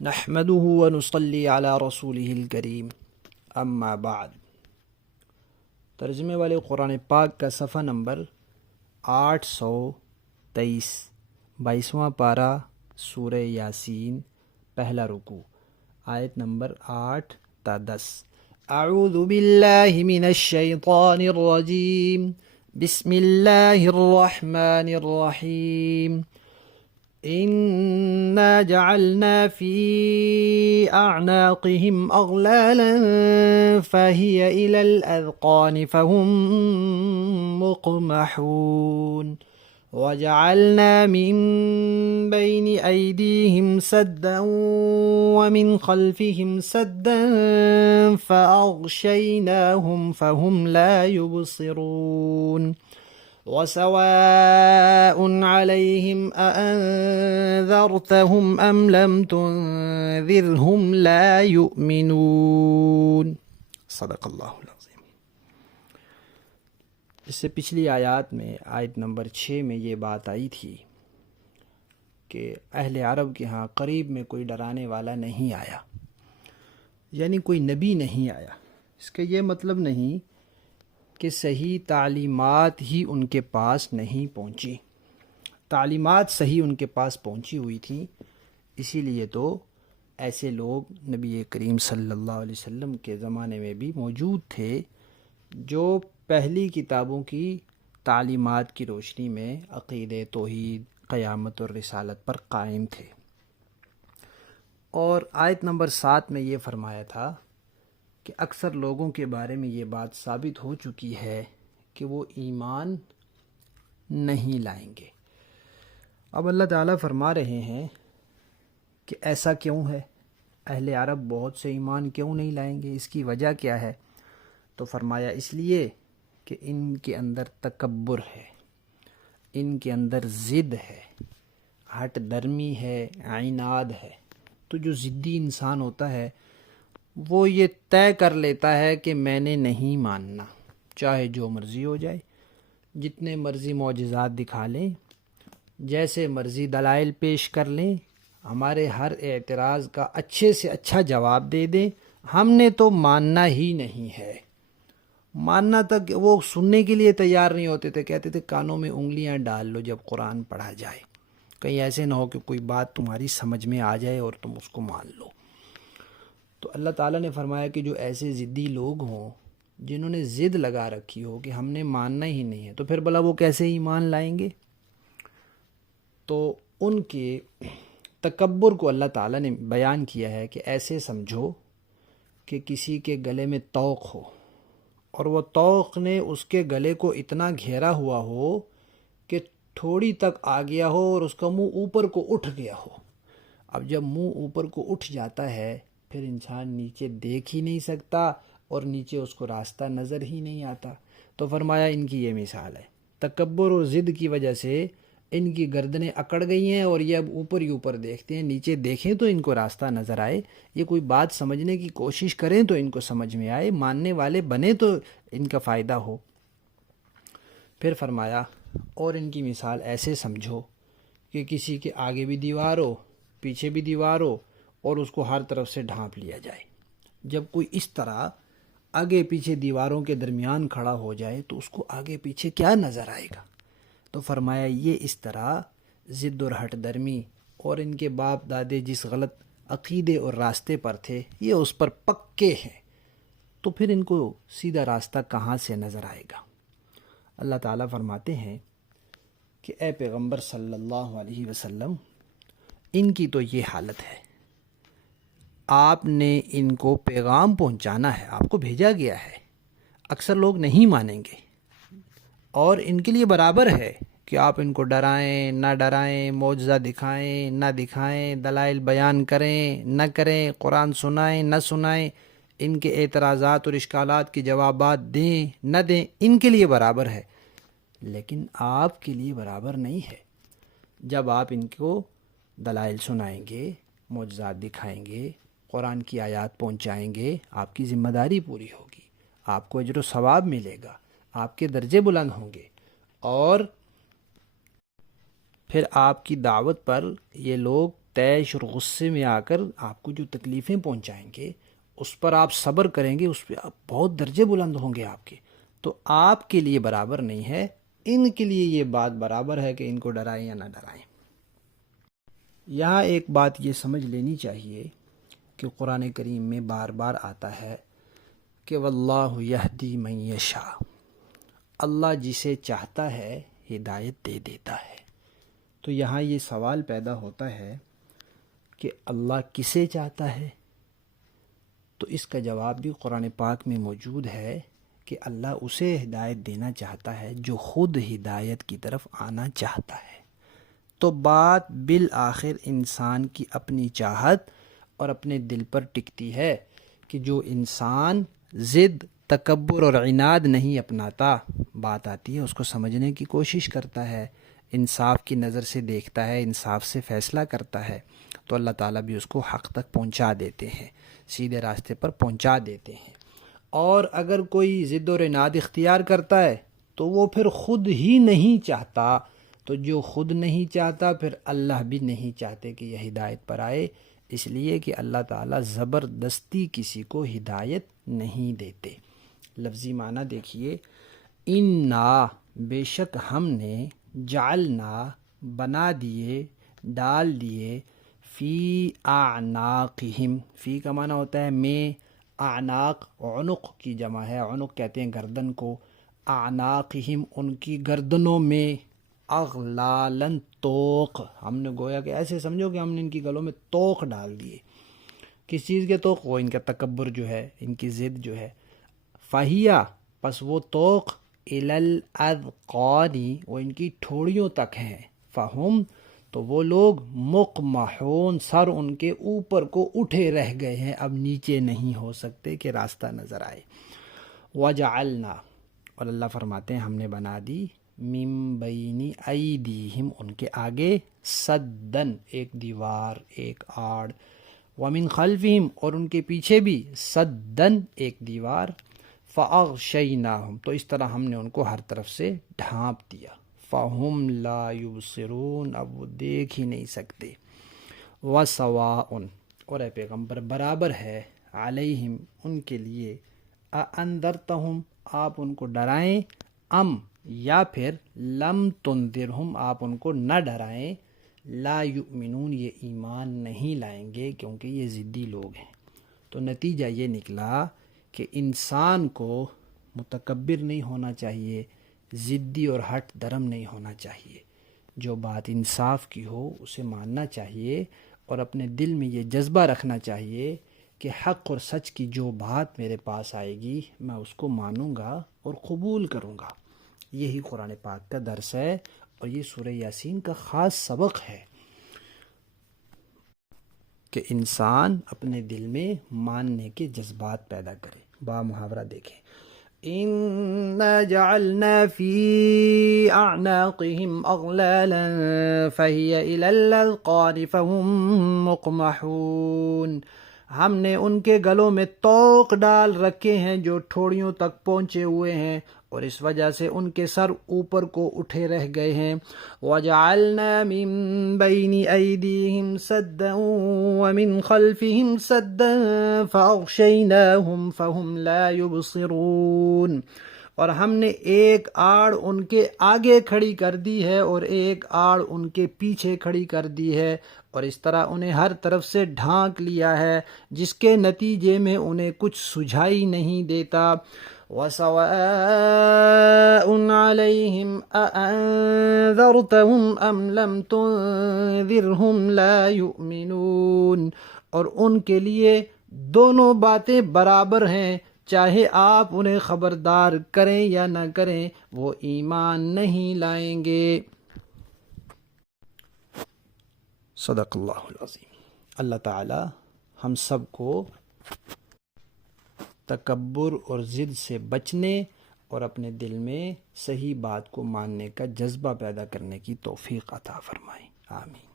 نحمده ونصلي على رسوله الكريم اما بعد۔ ترجمے والے قرآن پاک کا صفحہ نمبر 823، 22واں پارہ، سورہ یاسین، پہلا رکوع، آیت نمبر 8 تا 10۔ اعوذ باللہ من الشیطان الرجیم، بسم اللہ الرحمن الرحیم۔ إنا جعلنا في أعناقهم أغلالا فهي إلى الأذقان فهم مقمحون وجعلنا من بين أيديهم سدا ومن خلفهم سدا فأغشيناهم فهم لا يبصرون وسواء عليهم أأنذرتهم أم لم تنذرهم لا يؤمنون۔ صدق اللہ العظیم۔ اس سے پچھلی آیات میں آیت نمبر 6 میں یہ بات آئی تھی کہ اہل عرب کے ہاں قریب میں کوئی ڈرانے والا نہیں آیا، یعنی کوئی نبی نہیں آیا۔ اس کا یہ مطلب نہیں کہ صحیح تعلیمات ہی ان کے پاس نہیں پہنچی، تعلیمات صحیح ان کے پاس پہنچی ہوئی تھیں، اسی لیے تو ایسے لوگ نبی کریم صلی اللہ علیہ وسلم کے زمانے میں بھی موجود تھے جو پہلی کتابوں کی تعلیمات کی روشنی میں عقیدے، توحید، قیامت اور رسالت پر قائم تھے۔ اور آیت نمبر 7 میں یہ فرمایا تھا کہ اکثر لوگوں کے بارے میں یہ بات ثابت ہو چکی ہے کہ وہ ایمان نہیں لائیں گے۔ اب اللہ تعالیٰ فرما رہے ہیں کہ ایسا کیوں ہے، اہل عرب بہت سے ایمان کیوں نہیں لائیں گے، اس کی وجہ کیا ہے؟ تو فرمایا اس لیے کہ ان کے اندر تکبر ہے، ان کے اندر ضد ہے، ہٹ درمی ہے، عناد ہے۔ تو جو ضدی انسان ہوتا ہے وہ یہ طے کر لیتا ہے کہ میں نے نہیں ماننا، چاہے جو مرضی ہو جائے، جتنے مرضی معجزات دکھا لیں، جیسے مرضی دلائل پیش کر لیں، ہمارے ہر اعتراض کا اچھے سے اچھا جواب دے دیں، ہم نے تو ماننا ہی نہیں ہے۔ ماننا تک وہ سننے کے لیے تیار نہیں ہوتے تھے، کہتے تھے کانوں میں انگلیاں ڈال لو جب قرآن پڑھا جائے، کہیں ایسے نہ ہو کہ کوئی بات تمہاری سمجھ میں آ جائے اور تم اس کو مان لو۔ تو اللہ تعالیٰ نے فرمایا کہ جو ایسے ضدی لوگ ہوں، جنہوں نے ضد لگا رکھی ہو کہ ہم نے ماننا ہی نہیں ہے، تو پھر بھلا وہ کیسے ایمان لائیں گے؟ تو ان کے تکبر کو اللہ تعالیٰ نے بیان کیا ہے کہ ایسے سمجھو کہ کسی کے گلے میں طوق ہو اور وہ طوق نے اس کے گلے کو اتنا گھیرا ہوا ہو کہ تھوڑی تک آ گیا ہو اور اس کا منہ اوپر کو اٹھ گیا ہو۔ اب جب منہ اوپر کو اٹھ جاتا ہے پھر انسان نیچے دیکھ ہی نہیں سکتا اور نیچے اس کو راستہ نظر ہی نہیں آتا۔ تو فرمایا ان کی یہ مثال ہے، تکبر اور ضد کی وجہ سے ان کی گردنیں اکڑ گئی ہیں اور یہ اب اوپر ہی اوپر دیکھتے ہیں، نیچے دیکھیں تو ان کو راستہ نظر آئے، یہ کوئی بات سمجھنے کی کوشش کریں تو ان کو سمجھ میں آئے، ماننے والے بنے تو ان کا فائدہ ہو۔ پھر فرمایا اور ان کی مثال ایسے سمجھو کہ کسی کے آگے بھی دیوار ہو، پیچھے بھی دیوار ہو اور اس کو ہر طرف سے ڈھانپ لیا جائے۔ جب کوئی اس طرح آگے پیچھے دیواروں کے درمیان کھڑا ہو جائے تو اس کو آگے پیچھے کیا نظر آئے گا؟ تو فرمایا یہ اس طرح ضد اور ہٹ درمی اور ان کے باپ دادے جس غلط عقیدے اور راستے پر تھے یہ اس پر پکے ہیں، تو پھر ان کو سیدھا راستہ کہاں سے نظر آئے گا؟ اللہ تعالیٰ فرماتے ہیں کہ اے پیغمبر صلی اللہ علیہ وسلم، ان کی تو یہ حالت ہے، آپ نے ان کو پیغام پہنچانا ہے، آپ کو بھیجا گیا ہے، اکثر لوگ نہیں مانیں گے، اور ان کے لیے برابر ہے کہ آپ ان کو ڈرائیں نہ ڈرائیں، معجزہ دکھائیں نہ دکھائیں، دلائل بیان کریں نہ کریں، قرآن سنائیں نہ سنائیں، ان کے اعتراضات اور اشکالات کے جوابات دیں نہ دیں، ان کے لیے برابر ہے، لیکن آپ کے لیے برابر نہیں ہے۔ جب آپ ان کو دلائل سنائیں گے، معجزات دکھائیں گے، قرآن کی آیات پہنچائیں گے، آپ کی ذمہ داری پوری ہوگی، آپ کو اجر و ثواب ملے گا، آپ کے درجے بلند ہوں گے، اور پھر آپ کی دعوت پر یہ لوگ طیش اور غصے میں آ کر آپ کو جو تکلیفیں پہنچائیں گے اس پر آپ صبر کریں گے، اس پہ آپ بہت درجے بلند ہوں گے آپ کے، تو آپ کے لیے برابر نہیں ہے، ان کے لیے یہ بات برابر ہے کہ ان کو ڈرائیں یا نہ ڈرائیں۔ یہاں ایک بات یہ سمجھ لینی چاہیے کہ قرآن کریم میں بار بار آتا ہے کہ واللہ یہدی من یشاء، اللہ جسے چاہتا ہے ہدایت دے دیتا ہے۔ تو یہاں یہ سوال پیدا ہوتا ہے کہ اللہ کسے چاہتا ہے؟ تو اس کا جواب بھی قرآن پاک میں موجود ہے کہ اللہ اسے ہدایت دینا چاہتا ہے جو خود ہدایت کی طرف آنا چاہتا ہے۔ تو بات بالآخر انسان کی اپنی چاہت اور اپنے دل پر ٹکتی ہے کہ جو انسان ضد، تکبر اور عناد نہیں اپناتا، بات آتی ہے اس کو سمجھنے کی کوشش کرتا ہے، انصاف کی نظر سے دیکھتا ہے، انصاف سے فیصلہ کرتا ہے، تو اللہ تعالیٰ بھی اس کو حق تک پہنچا دیتے ہیں، سیدھے راستے پر پہنچا دیتے ہیں۔ اور اگر کوئی ضد اور عناد اختیار کرتا ہے تو وہ پھر خود ہی نہیں چاہتا، تو جو خود نہیں چاہتا پھر اللہ بھی نہیں چاہتے کہ یہ ہدایت پر آئے، اس لیے کہ اللہ تعالیٰ زبردستی کسی کو ہدایت نہیں دیتے۔ لفظی معنی دیکھیے، انا بے شک ہم نے، جعلنا بنا دیے، ڈال دیے، فی اعناقہم، فی کا معنی ہوتا ہے میں، اعناق عنق کی جمع ہے، عنق کہتے ہیں گردن کو، اعناقہم ان کی گردنوں میں، اغلالن توق، ہم نے گویا کہ ایسے سمجھو کہ ہم نے ان کی گلوں میں توق ڈال دیے۔ کس چیز کے توق؟ وہ ان کا تکبر جو ہے، ان کی ضد جو ہے۔ فہیا پس وہ توق الالاذقانی وہ ان کی ٹھوڑیوں تک ہیں، فہم تو وہ لوگ مقمحون سر ان کے اوپر کو اٹھے رہ گئے ہیں، اب نیچے نہیں ہو سکتے کہ راستہ نظر آئے۔ وجعلنا اور اللہ فرماتے ہیں ہم نے بنا دی، من بین ایدیہم ان کے آگے، سدن ایک دیوار، ایک آڑ، ومن خلفہم اور ان کے پیچھے بھی، سدن ایک دیوار، فاغشیناہم تو اس طرح ہم نے ان کو ہر طرف سے ڈھانپ دیا، فہم لا یبصرون اب وہ دیکھ ہی نہیں سکتے۔ وسواء اور اے پیغمبر برابر ہے، علیہم ان کے لیے، اانذرتہم آپ ان کو ڈرائیں، ام یا پھر لم تنذرہم آپ ان کو نہ ڈرائیں، لا یؤمنون یہ ایمان نہیں لائیں گے کیونکہ یہ ضدی لوگ ہیں۔ تو نتیجہ یہ نکلا کہ انسان کو متکبر نہیں ہونا چاہیے، ضدی اور ہٹ درم نہیں ہونا چاہیے، جو بات انصاف کی ہو اسے ماننا چاہیے، اور اپنے دل میں یہ جذبہ رکھنا چاہیے کہ حق اور سچ کی جو بات میرے پاس آئے گی میں اس کو مانوں گا اور قبول کروں گا۔ یہی قرآن پاک کا درس ہے، اور یہ سورہ یاسین کا خاص سبق ہے کہ انسان اپنے دل میں ماننے کے جذبات پیدا کرے۔ با محاورہ دیکھیں، اِنَّا جَعَلْنَا فِي أَعْنَاقِهِمْ أَغْلَالًا فَهِيَ إِلَى الْأَذْقَانِ فَهُمْ مُقْمَحُونَ ہم نے ان کے گلوں میں توق ڈال رکھے ہیں جو ٹھوڑیوں تک پہنچے ہوئے ہیں، اور اس وجہ سے ان کے سر اوپر کو اٹھے رہ گئے ہیں۔ وَجَعَلْنَا مِن بَيْنِ أَيْدِيهِمْ سَدًّا وَمِن خَلْفِهِمْ سَدًّا فَأَغْشَيْنَاهُمْ فَهُمْ لَا يُبْصِرُونَ اور ہم نے ایک آڑ ان کے آگے کھڑی کر دی ہے اور ایک آڑ ان کے پیچھے کھڑی کر دی ہے، اور اس طرح انہیں ہر طرف سے ڈھانک لیا ہے، جس کے نتیجے میں انہیں کچھ سجھائی نہیں دیتا۔ وَسَوَاءٌ عَلَيْهِمْ أَأَنذَرْتَهُمْ أَمْ لَمْ تُنذِرْهُمْ لَا يُؤْمِنُونَ اور ان کے لیے دونوں باتیں برابر ہیں، چاہے آپ انہیں خبردار کریں یا نہ کریں وہ ایمان نہیں لائیں گے۔ صدق اللہ العظیم۔ اللہ تعالی ہم سب کو تکبر اور ضد سے بچنے اور اپنے دل میں صحیح بات کو ماننے کا جذبہ پیدا کرنے کی توفیق عطا فرمائے، آمین۔